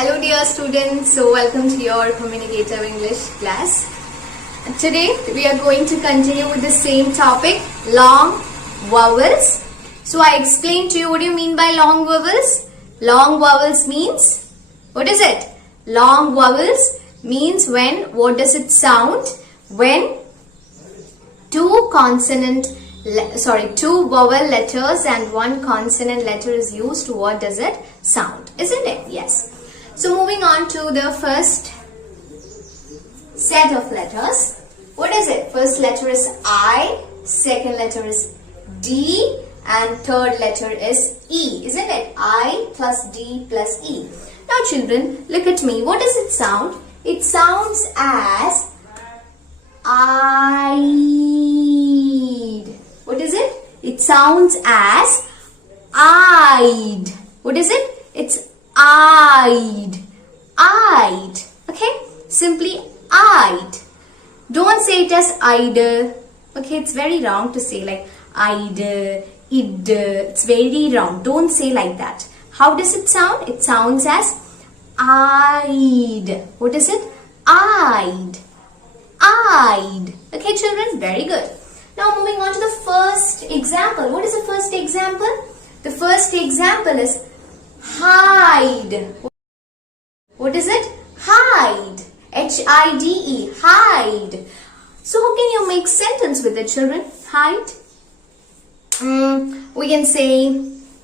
Hello dear students, so welcome to your communicative English class. Today we are going to continue with the same topic, long vowels. So I explained to you what do you mean by long vowels. Long vowels means, what is it? Long vowels means what does it sound? When two vowel letters and one consonant letter is used, what does it sound? Isn't it? Yes. So moving on to the first set of letters. What is it? First letter is I, second letter is D, and third letter is E. Isn't it? I plus D plus E. Now children, look at me. What does it sound? It sounds as I'd. What is it? It sounds as I'd. What is it? It's I'd. I'd. Okay? Simply I'd. Don't say it as I'd. Okay? It's very wrong to say like I'd, id. It's very wrong. Don't say like that. How does it sound? It sounds as I'd. What is it? I'd. I'd. Okay, children? Very good. Now moving on to the first example. What is the first example? The first example is hide. What is it? Hide. H-I-D-E. Hide. So how can you make sentence with it, children? Hide. We can say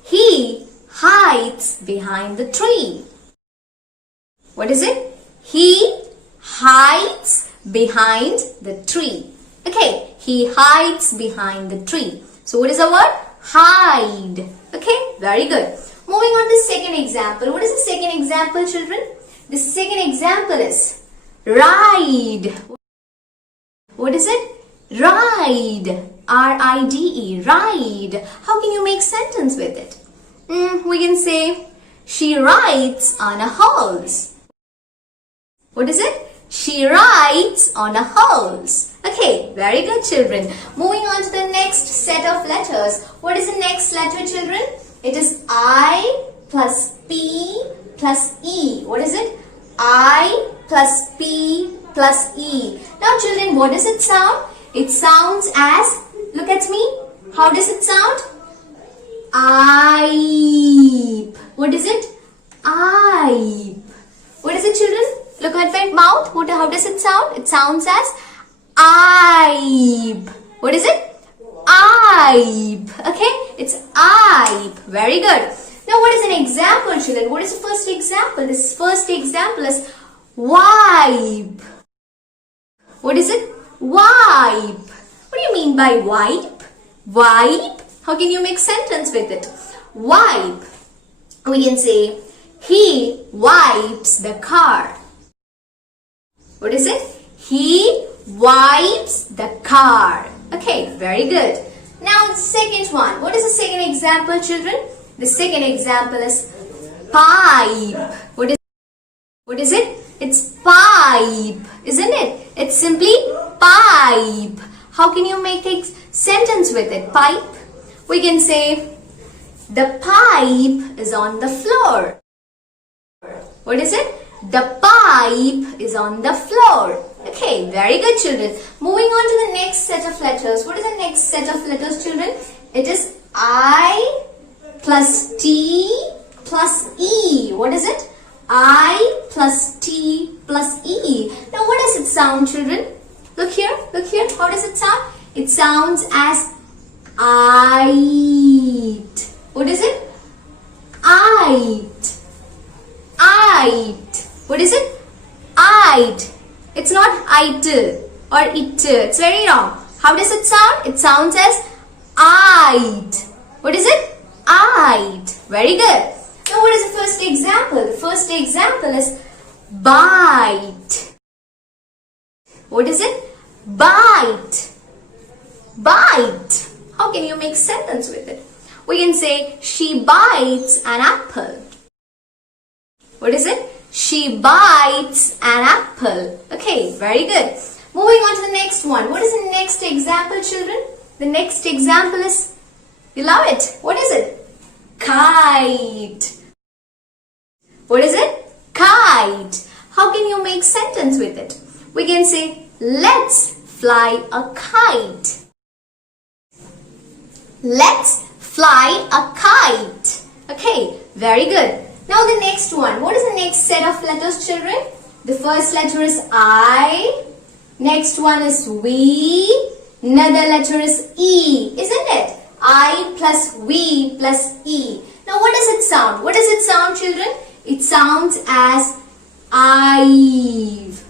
he hides behind the tree. What is it? He hides behind the tree. Okay, he hides behind the tree. So what is the word? Hide. Okay, very good. Moving on to the second example. What is the second example, children? The second example is ride. What is it? Ride. R-I-D-E. Ride. How can you make sentence with it? We can say she rides on a horse. What is it? She rides on a horse. Okay, very good, children. Moving on to the next set of letters. What is the next letter, children? It is I plus P plus E. What is it? I plus P plus E. Now, children, what does it sound? It sounds as, look at me. How does it sound? I. What is it? I. What is it, children? Look at my mouth. How does it sound? It sounds as I. What is it? I. Okay? It's I. Very good. Now what is an example, children? What is the first example? This first example is wipe. What is it? Wipe. What do you mean by wipe? Wipe. How can you make sentence with it? Wipe. We can say he wipes the car. What is it? He wipes the car. Okay, very good. Now the second one. What is the second example, children? The second example is pipe. What is it? It's pipe, isn't it? It's simply pipe. How can you make a sentence with it? Pipe. We can say the pipe is on the floor. What is it? The pipe is on the floor. Okay, very good, children. Moving on to the next set of letters. What is the next set of letters, children? It is I plus T plus E. What is it? I plus T plus E. Now what does it sound, children? Look here, look here. How does it sound? It sounds as I eat. What is it? I eat. I eat. What is it? I'd. It's not it or it. It's very wrong. How does it sound? It sounds as I'd. What is it? I'd. Very good. Now what is the first example? The first example is bite. What is it? Bite. Bite. How can you make sentence with it? We can say she bites an apple. What is it? She bites an apple. Okay, very good. Moving on to the next one. What is the next example, children? The next example is, you love it. What is it? Kite. What is it? Kite. kite. How can you make sentence with it? We can say, let's fly a kite. Let's fly a kite. Okay, very good. Now the next one. What is the next set of letters, children? The first letter is I. Next one is V. Another letter is E, isn't it? I plus V plus E. Now what does it sound? What does it sound, children? It sounds as I've.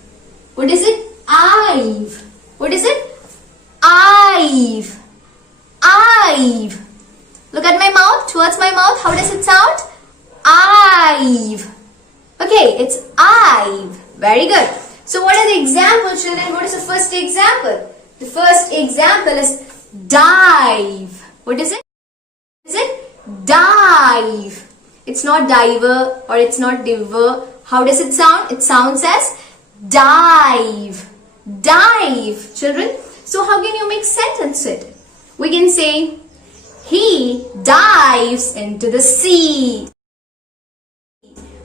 What is it? I've. What is it? I've. I've. Look at my mouth, towards my mouth. How does it sound? I've. Okay, it's I've. Very good. So what are the examples, children? What is the first example? The first example is dive. What is it? Is it? Dive. It's not diver or it's not diver. How does it sound? It sounds as dive. Dive, children. So how can you make sentence with it? We can say, he dives into the sea.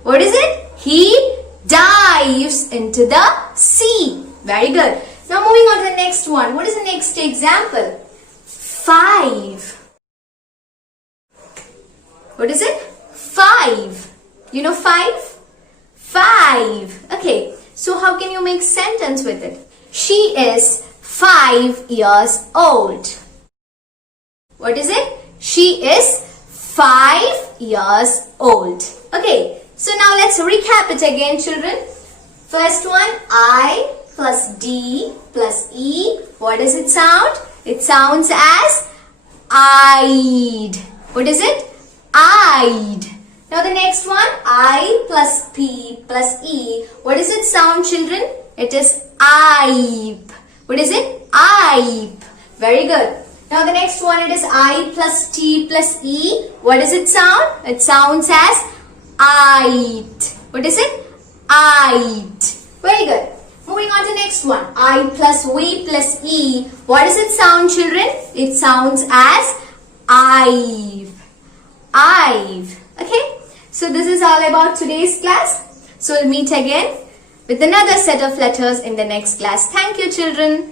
What is it? He dives into the sea. Very good. Now moving on to the next one. What is the next example? 5. What is it? 5. You know 5? 5. Okay. So how can you make sentence with it? She is 5 years old. What is it? She is 5 years old. Okay. So now let's recap it again, children. First one, I plus D plus E. What does it sound? It sounds as I'd. What is it? I'd. Now the next one, I plus P plus E. What does it sound, children? It is I've. What is it? I've. Very good. Now the next one, it is I plus T plus E. What does it sound? It sounds as I'd. What is it? I'd. Very good. Moving on to next one. I plus V plus E. What does it sound, children? It sounds as I've. I've. Okay. So this is all about today's class. So we'll meet again with another set of letters in the next class. Thank you, children.